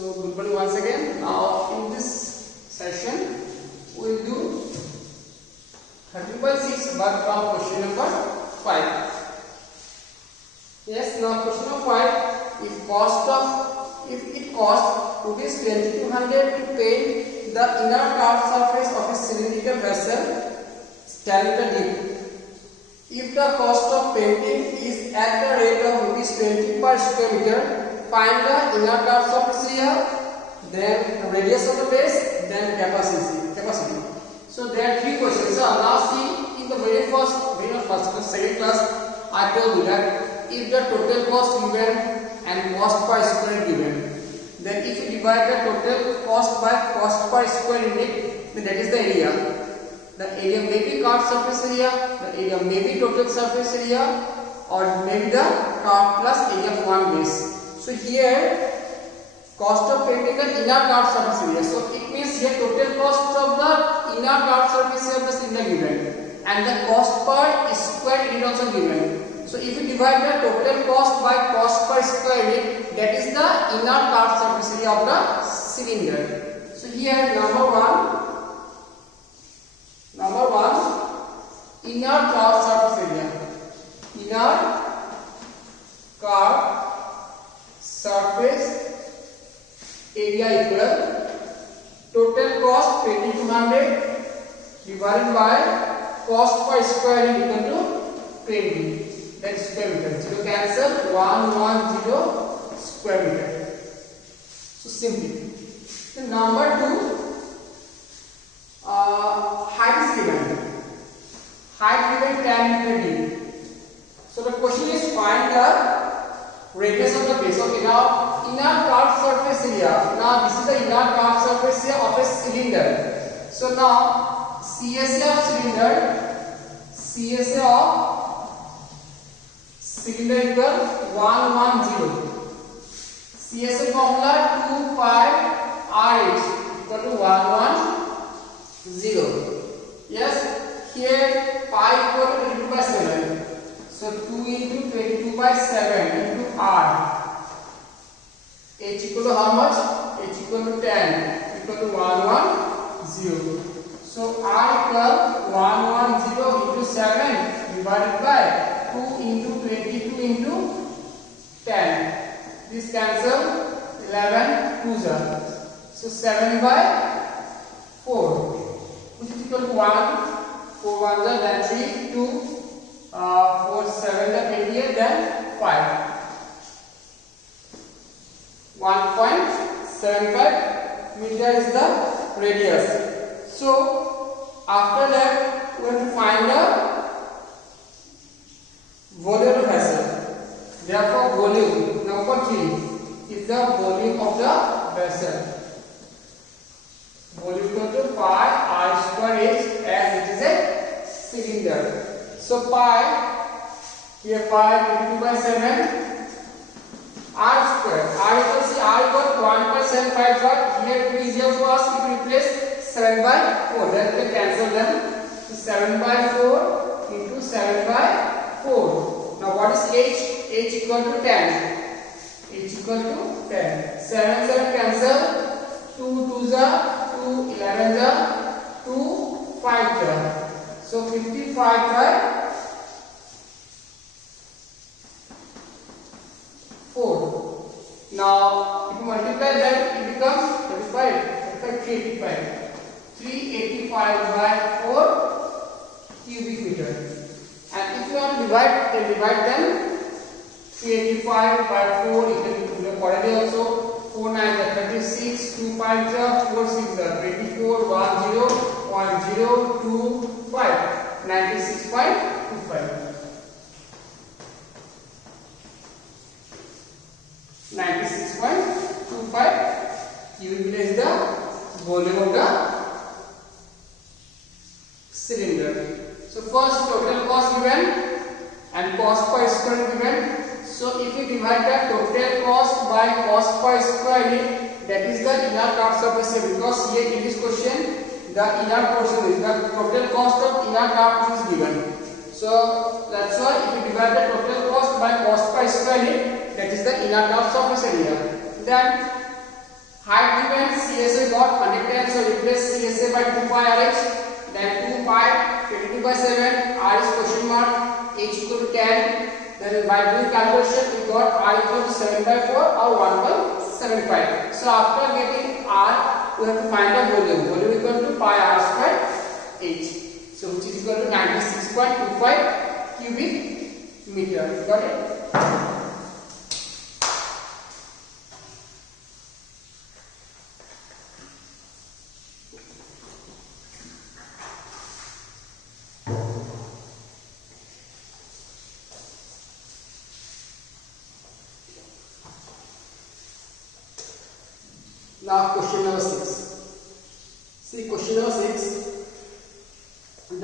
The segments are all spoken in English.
So good morning once again. Now in this session we will do 13.6 but from question number 5. Yes, now question number 5. If it costs rupees 2200 to paint the inner curved surface of a cylindrical vessel 10 meter deep. If the cost of painting is at the rate of rupees 20 per square meter, find the inner curved surface area, then radius of the base, then capacity. So there are three questions. So now see, in the very first second class, I told you that if the total cost given and cost per square given, then if you divide the total cost by cost per square unit, then that is the area. The area may be curved surface area, the area may be total surface area, or maybe the curved plus area of one base. So here cost of painting the inner curved surface area. So it means here total cost of the inner curved surface area of the cylinder given, and the cost per square unit also given. So if you divide the total cost by cost per square unit, that is the inner curved surface area of the cylinder. So here number one, inner curved surface area. Inner curved surface area equal total cost 2200 divided by cost per square unit equal to 20, that is square meter. So you cancel 110 square meter. So simply. So number 2, height is given. Height given 10 meter deep. So the question is find the radius of the base. Okay, now inner curved surface area. Now this is the inner curved surface area of a cylinder. So now CSA of cylinder equal 110. CSA formula 2 pi RH equal to 110. Yes, here pi equal to 22 by 7. So 2 into 22 by 7 into R. H equal to how much? H equal to 10 equal to 110. So R equal 110 into 7 divided by 2 into 22 into 10. This cancel 11 2s are. So 7 by 4 which is equal to 1. 4 1s are, then 3 2. 4 7 the 28, then 5. 1.75 meter is the radius. So after that we have to find the volume of the vessel. Therefore volume number 3 is the volume of the vessel. Volume equal to pi r square h, as it is a cylinder. So pi, here pi 22 by 7 r square. R equals r equal to 1.75, but here it will be easier for us if we replace 7 by 4. Then we can cancel them. So 7 by 4 into 7 by 4. Now what is h? H equal to 10. H equal to 10. 7 7 cancel. 2 2s are, 2 11s are, 2 5s are. So 55 by 4. Now if you multiply that, it becomes 385. 385 by 4 cubic meter. And if you want to divide, then divide them. 385 by 4 equal to already also. 4 9 is 36, 2 5 is 4 6 is 24, 10 10 2 5, 96.25. 96.25 cubic meter is the volume of the cylinder. So first total cost given and cost per square given. So if we divide the total cost by cost per square unit, that is the inner curved surface area, because here in this question the inner portion is the total cost of inner curved is given. So that's why if we divide the total cost by cost per square unit, that is the inner curved surface area. Then Height given CSA got 110, so replace CSA by 2 pi RH, then 2 pi 22 by 7, R is question mark, H equal to 10, then by doing calculation we got R equal to 7 by 4 or 1.75. So after getting R, we have to find the volume. Volume equal to pi R square H. So which is equal to 96.25 cubic meter. Got it? Now question number 6. See question number 6. The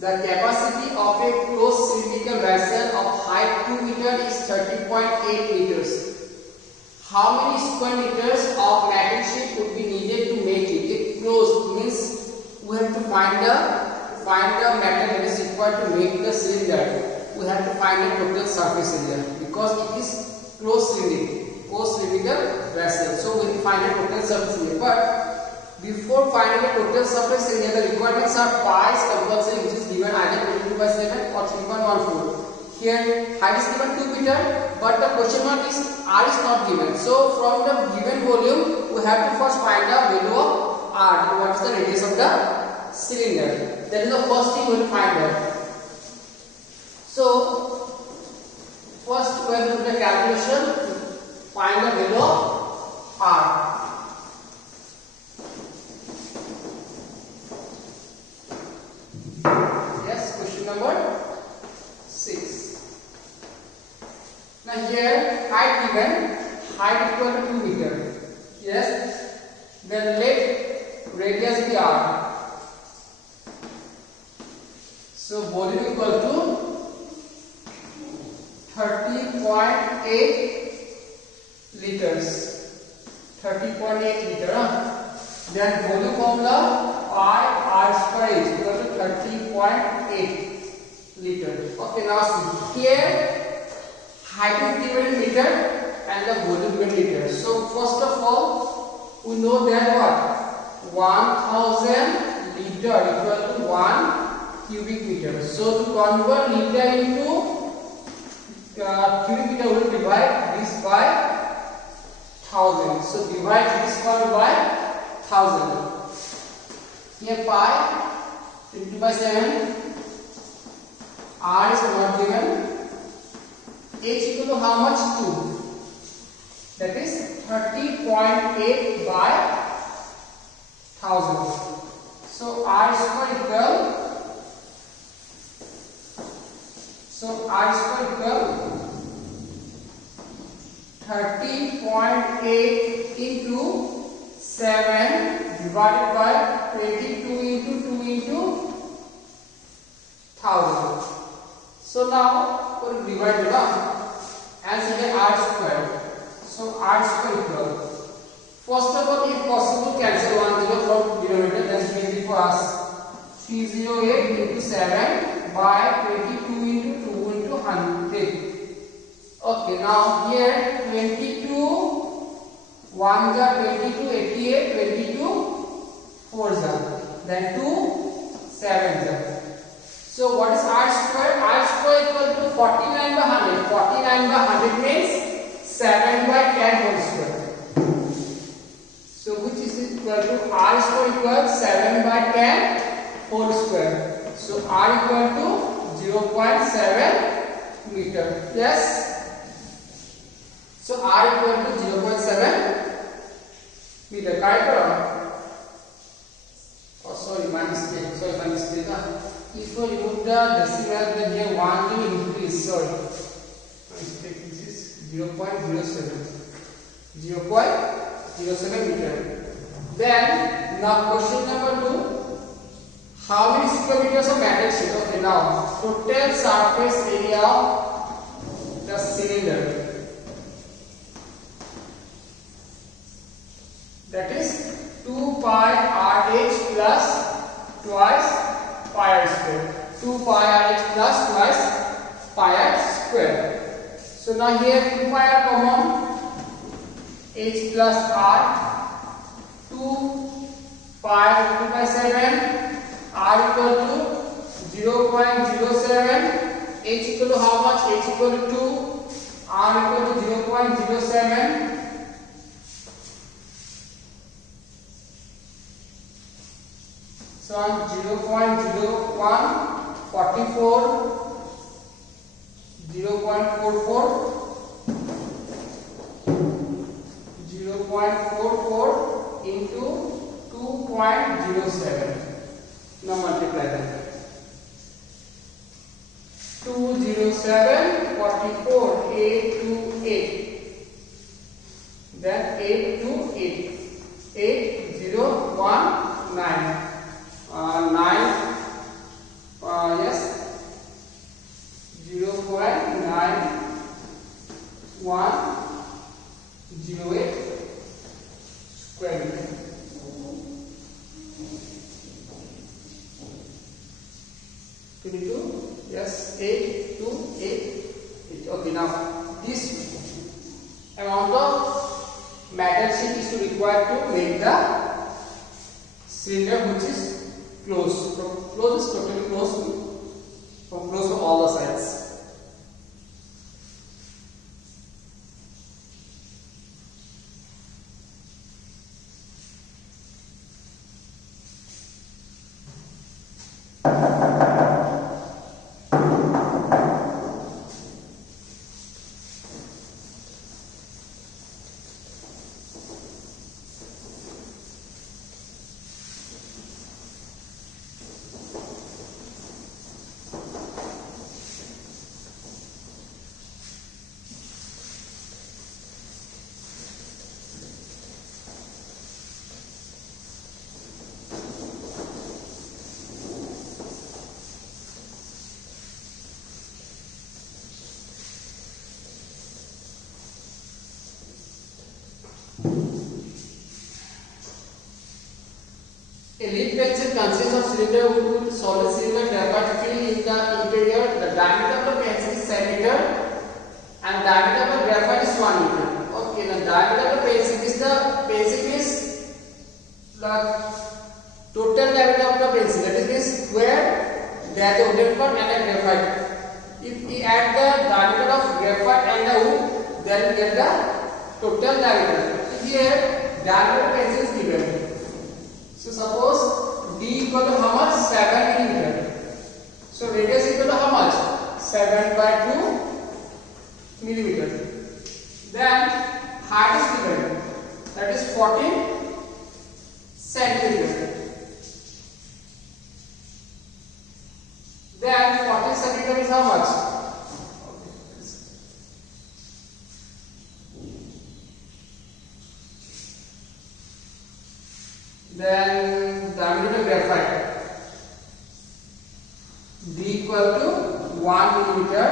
capacity of a closed cylindrical vessel of height 2 meter is 30.8 meters. How many square meters of metal sheet would be needed to make it? It closed means we have to find the metal that is required to make the cylinder. We have to find the total surface area because it is closed cylindrical vessel. So we will find the total surface area. But before finding the total surface area, the requirements are pi is compulsory, which is given either 22 by 7 or 3.14. Here height is given 2 meter, but the question mark is R is not given. So from the given volume, we have to first find the value of R. What is the radius of the cylinder? That is the first thing we will find out. So first we have to do the calculation to find the value of R. Yes, question number 6. Now here height given, height equal to 2 meter. Yes, then let radius be R. So volume equal to 30.8 liters. 30.8 liter. Then volume formula pi R square is equal to 30.8 liter. Okay, now see here height is given in meter and the volume given in liter. So first of all we know that what 1000 liter equal to 1 cubic meter. So to convert liter into cubic meter, we will divide this by 1000. So divide this one by 1000. Here pi 22 by 7. R is not given. H equal to how much? 2. That is 30.8 by 1000. So R square equal. So R square equal 30.8 into 7 divided by 22 into 2 into 1000. So now we will divide it up and see R square. So R square equal. First of all, if possible, cancel 1 0 from denominator, then 3 easy for us. 308 into 7 by 22 into 2 into 100. Okay, now here 22 1 jar 22 88 22 4 jar, then 2 7 jar. So what is R square? R square equal to 49 by 100. 49 by 100 means 7 by 10 whole square. So which is equal to R square equal 7 by 10 whole square. So R equal to 0.7 meter. Yes. So R equal to 0.7 meter. Correct or not? Oh, sorry, my mistake. If you remove the decimal, then here 1 will increase. Sorry, my mistake. This is 0.07. 0.07 meter. Then now question number 2. How many square meters of metal sheet? Okay, now total surface area of the cylinder. That is 2 pi RH plus twice pi r square. 2 pi RH plus twice pi r square. So now here 2 pi r common. h plus r 2 pi 2 by 7 r equal to 0.07 h equal to how much h equal to 2 r equal to 0.07 so on 0.01 44 0.44 0.44 into 2.07 now multiply them 207 44 828 then 828 8019 9 yes 0.9108 square meter. Yes 8 to 8 okay now this amount of metal sheet is required to make the cylinder which is closed is totally closed from all the sides. A lead pencil consists of cylinder wood, solid cylinder, graphite film in the interior. The diameter of the pencil is cm and diameter of the graphite is 1 meter. Okay, the diameter of the pencil is the total diameter of the pencil. That is where there is the wooden part and a graphite. If we add the diameter of graphite and the wood, then we get the total diameter. Here diameter of pencil is given. So suppose D equal to how much? 7 millimeter. So radius equal to how much? 7/2 millimeter. Then height is given. That is 14 centimeter. Then 14 centimeter is how much? Then diameter of graphite D equal to 1 millimeter.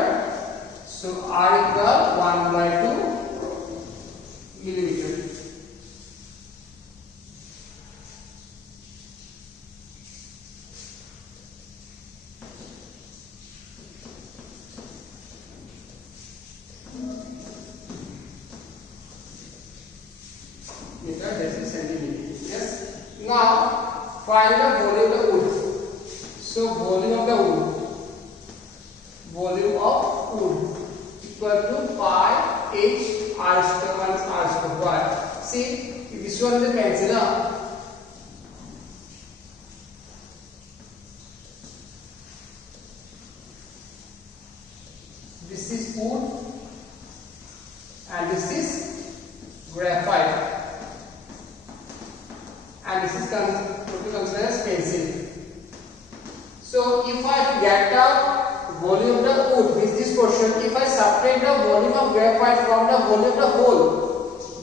So R equal 1/2 millimeter. This is centimeter. Yes. Now find the volume of the wood. So volume of the wood equal to pi h r square minus r square. Why? See, this one is the pencil. This is wood and this is graphite. And this is considered as pencil. So if I get the volume of the wood with this portion, if I subtract the volume of graphite from the volume of the whole,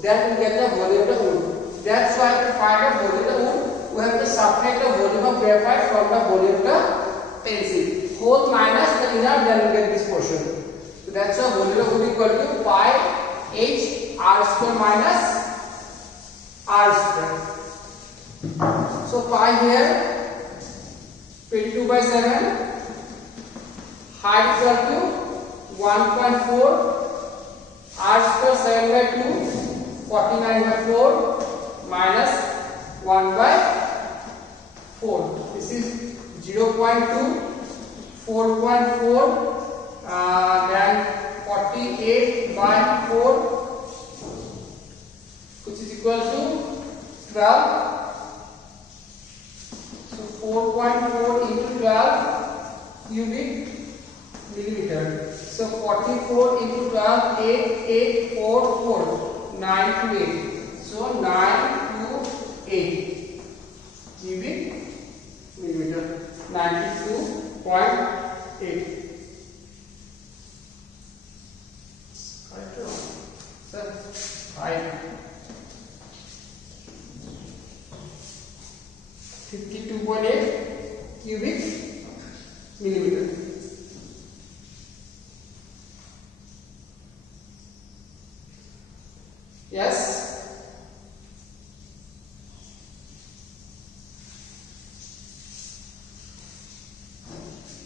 then we get the volume of the wood. That's why to find the volume of the wood, we have to subtract the volume of graphite from the volume of the pencil. Whole minus the inner, then we get this portion. So that's why volume of wood equal to pi h r square minus r square. So pi here 22/7, height equal to 1.4, r square 7/2, 49 by 4 minus 1 by 4. This is 0.2, 4.4, then 48 by 4, which is equal to 12. So 4.4 into 12 cubic millimeter. So 44 into 12, 8, 8, 4, 4, 9 to 8. So 9 to 8 cubic millimeter, 92.8. Correct or wrong? Sir, right. 52.8 cubic millimeter. Yes.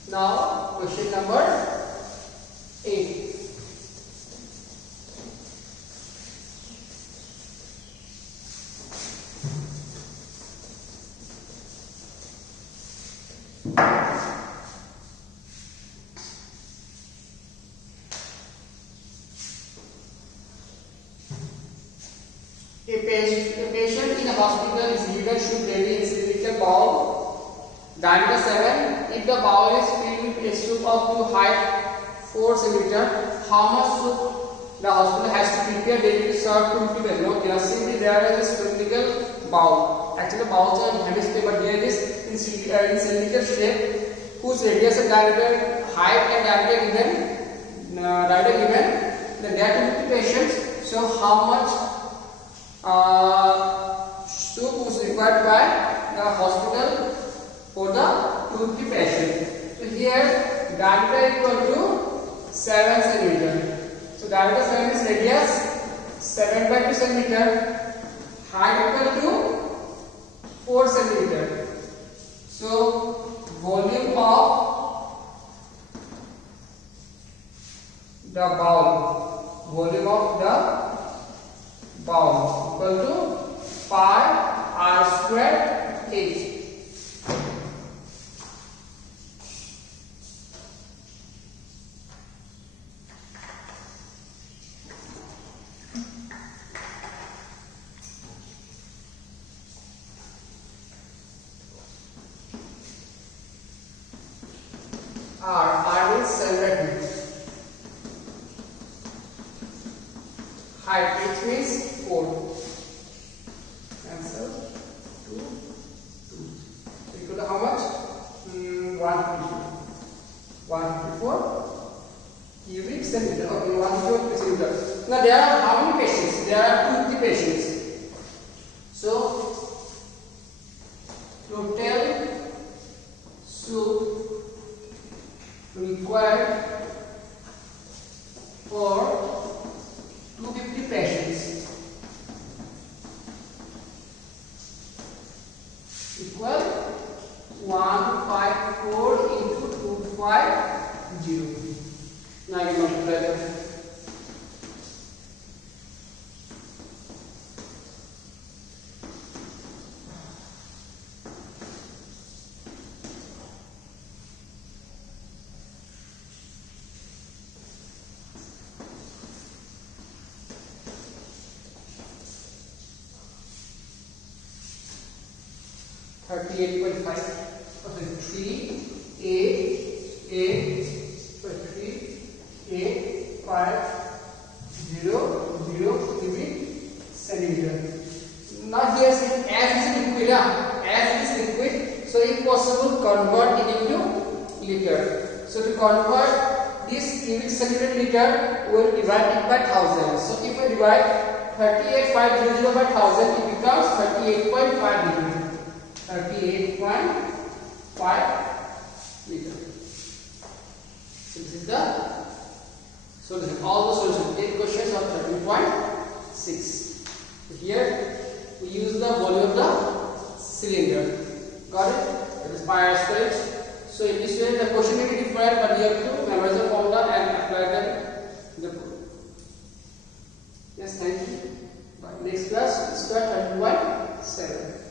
Now question number 8. A patient in a hospital is given soup daily in cylindrical bowl, diameter 7. If the bowl is filled with a soup of 2 height 4 cm, how much soup the hospital has to prepare daily to serve 2 people? No, here simply there is a cylindrical bowl. Actually, the bowls are in hemisphere, but here it is in cylindrical shape, whose radius and diameter, height and diameter given. Then there are 250 patients. So how much soup is required by the hospital for the 250 patients. So here diameter equal to 7 cm. So diameter 7 is radius 7 by 2 cm. Height equal to 4 cm. So volume of the bowl, volume of the bowl equal to 5 r square h. R is centimeter. Height h means 4. Answer 2, 2. Equal to how much? 154 cubic centimeter. Okay, 154 centimeter. Now there are how many patients? There are 250 patients. So total soup required for 250 patients equal 154 into 250. Now you multiply that. $38.5. Okay, 3, 8, 3, 8, 5, 0, 0 cubic centimeter. Now here as is liquid, as is liquid, so if possible convert it into liter. So to convert this cubic centimeter liter, we will divide it by 1000. So if we divide 38,500 by 1000, it becomes 38.5 liter. 38.5 liter. So this is the solution. All the solutions. 8 questions of 13.6. Here we use the volume of the cylinder. Got it? That is pi r square. So in this way the question may be different, but you have to memorize the formula and apply them in the proof. Yes, thank you. Next class, square 30 by 7.